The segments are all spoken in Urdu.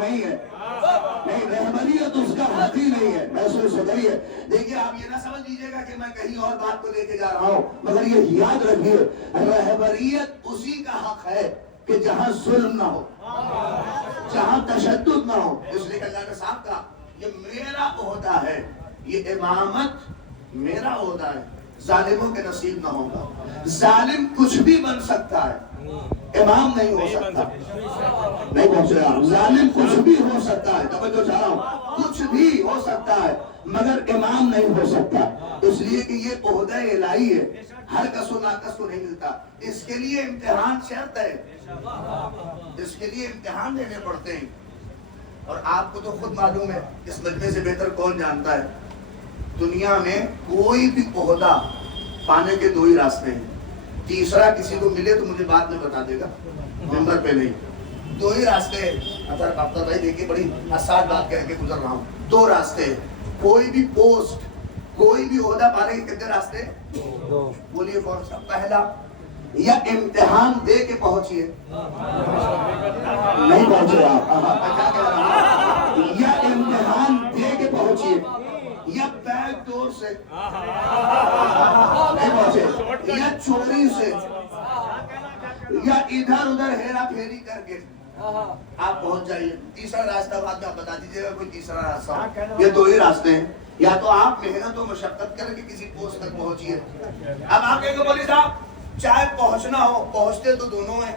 نہیں ہے، نہیں رہبریت اس کا حقی نہیں ہے، محسوس ہو گئی ہے۔ دیکھیے آپ یہ نہ سمجھ لیجیے گا کہ میں کہیں اور بات کو لے کے جا رہا ہوں، مگر یہ یاد رکھیے رہبریت اسی کا حق ہے کہ جہاں ظلم نہ ہو، جہاں تشدد نہ ہو۔ اس لیے اللہ نے صاحب کہا یہ میرا عہدہ ہے، یہ امامت میرا عہدہ ہے، ظالموں کے نصیب نہ ہوگا۔ ظالم کچھ بھی بن سکتا ہے، امام نہیں ہو سکتا۔ نہیں پہنچ رہا، ظالم کچھ بھی ہو سکتا ہے، توجہ چاہ رہا ہوں، کچھ بھی ہو سکتا ہے مگر امام نہیں ہو سکتا، اس لیے کہ یہ عہدہ الہی ہے، ہر کس و ناقص کو نہیں ملتا۔ اس کے لیے امتحان شرط ہے، اس کے لیے امتحان دینے پڑتے ہیں، اور آپ کو تو خود معلوم ہے، اس مجمع سے بہتر کون جانتا ہے، دنیا میں کوئی بھی عہدہ پانے کے دو ہی راستے ہیں، تیسرا کسی کو ملے تو مجھے بعد میں بتا دے گا، ممبر پہ نہیں، دو ہی راستے ہیں۔ افطر بھائی دیکھیے بڑی حساس بات کہہ کے گزر رہا ہوں، دو راستے ہیں، کوئی بھی پوسٹ، کوئی بھی عہدہ پانے کے کتنے راستے ہیں؟ بولیے کون سا؟ پہلا، یا امتحان دے کے پہنچیے، نہیں پہنچے آپ، یا امتحان دے کے پہنچیے، یا بیک ڈور سے نہیں پہنچے، یا چوری سے، یا ادھر ادھر ہیرا پھیری کر کے آپ پہنچ جائیے۔ تیسرا راستہ بعد میں آپ بتا دیجیے گا کوئی تیسرا راستہ، یہ دو ہی راستے ہیں، یا تو آپ محنت و مشقت کر کے کسی پوسٹ تک پہنچیے۔ اب آپ کہیں گے مولوی صاحب چاہے پہنچنا ہو، پہنچتے تو دونوں ہیں،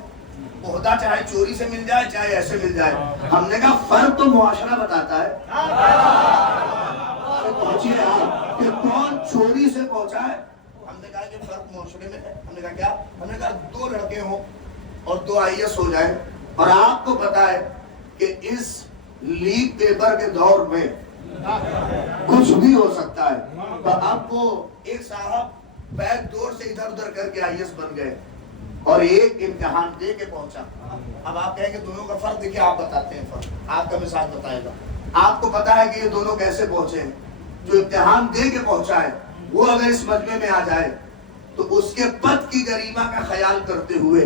عہدہ چاہے چوری سے مل جائے چاہے ایسے مل جائے، ہم نے کہا فرق تو معاشرہ بتاتا ہے، پہنچیے آپ کہ کون چوری سے پہنچا ہے، ہم نے کہا کہ فرق معاشرے میں ہے، ہم نے کہا کیا، ہم نے کہا دو لڑکے ہوں اور دو IAS ہو جائیں، اور آپ کو پتا ہے کہ اس لیگ پیپر کے دور میں کچھ بھی ہو سکتا ہے، تو اب وہ ایک صاحب بیک ڈور سے ادھر ادھر کر کے IAS بن گئے اور ایک امتحان دے کے پہنچا۔ اب آپ کہیں گے دونوں کا فرق دیکھیں، آپ بتاتے ہیں فرق، آپ کا مثال بتائے گا۔ آپ کو پتا ہے کہ یہ دونوں کیسے پہنچے ہیں، جو امتحان دے کے پہنچا ہے وہ اگر اس مجمع میں آ جائے تو اس کے پد کی گریما کا خیال کرتے ہوئے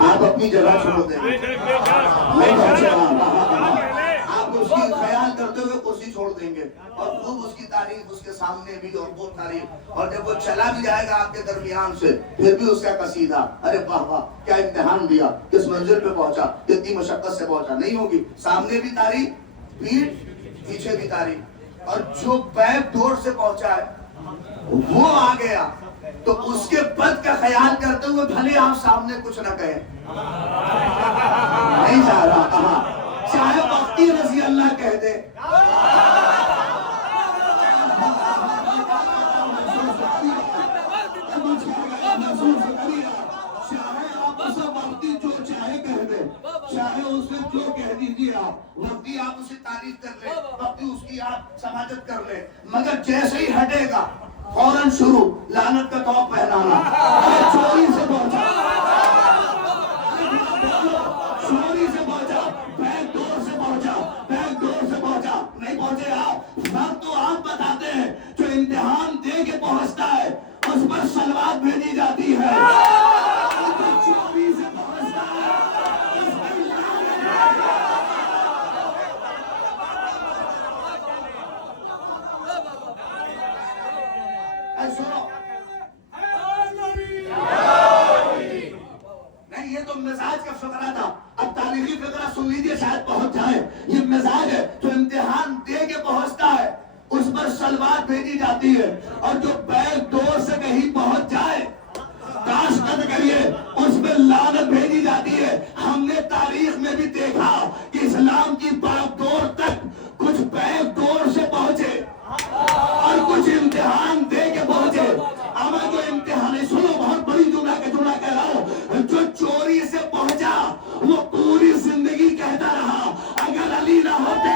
آپ اپنی جگہ چھوڑ دیں گے، نہیں پہنچے آپ اس کی خیال کرتے ہوئے کرسی چھوڑ دیں گے، اور خوب اس کی تعریف اس کے سامنے بھی اور وہ تعریف، اور جب وہ چلا بھی جائے گا آپ کے درمیان سے پھر بھی اس کا قصیدہ، ارے واہ واہ کیا امتحان دیا، کس منزل پہ پہنچا، کتنی مشقت سے پہنچا، نہیں ہوگی، سامنے بھی تعریف پیٹھ پیچھے بھی تعریف۔ اور جو بیک ڈور سے پہنچا ہے وہ آ گیا تو اس کے پد کا خیال کرتے ہوئے بھلے آپ سامنے کچھ نہ کہیں، نہیں جا رہا کہاں، چاہے وقتی رضی اللہ کہہ دے، چاہے اس سے جو کہہ دیجیے آپ، وقتی آپ اسے تعریف کر لیں، وقتی اس کی آپ سماجت کر لیں، مگر جیسے ہی ہٹے گا فوراً شروع لعنت کا توپ پہنانا، چوری سے پہنچا، چوری سے پہنچا، بیک ڈور سے پہنچا، بیک ڈور سے پہنچا، نہیں پہنچے آپ، فرق تو آپ بتاتے ہیں، جو امتحان دے کے پہنچتا ہے اس پر صلوات بھیجی جاتی ہے، چوری سے پہنچتا ہے نہیں، یہ تو مزاج کا فقرہ تھا، اب تاریخی فقرہ سن لیجیے شاید پہنچ جائے۔ یہ مزاج ہے، جو امتحان دے کے پہنچتا ہے اس پر صلوات بھیجی جاتی ہے، اور جو بیک ڈور سے کہیں پہنچ جائے کاش قد کریے اس پہ لعنت بھیجی جاتی ہے۔ ہم نے تاریخ میں بھی دیکھا کہ اسلام کی بیک ڈور تک کچھ بیک ڈور سے پہنچے اور کچھ امتحان دے کے پہنچے۔ اب جو امتحان ہے، سنو بہت بڑی جملہ کا جملہ کہہ رہا ہوں، جو چوری سے پہنچا وہ پوری زندگی کہتا رہا اگر علی نہ ہوتے،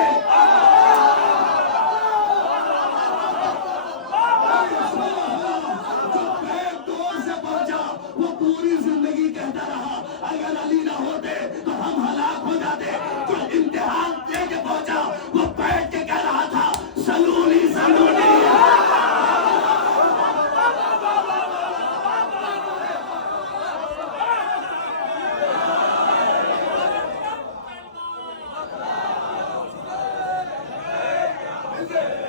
جو بیک ڈور سے پہنچا وہ پوری زندگی کہتا رہا اگر علی نہ ہوتے تو ہم ہلاک ہو جاتے۔ جو امتحان دے کے پہنچا عزت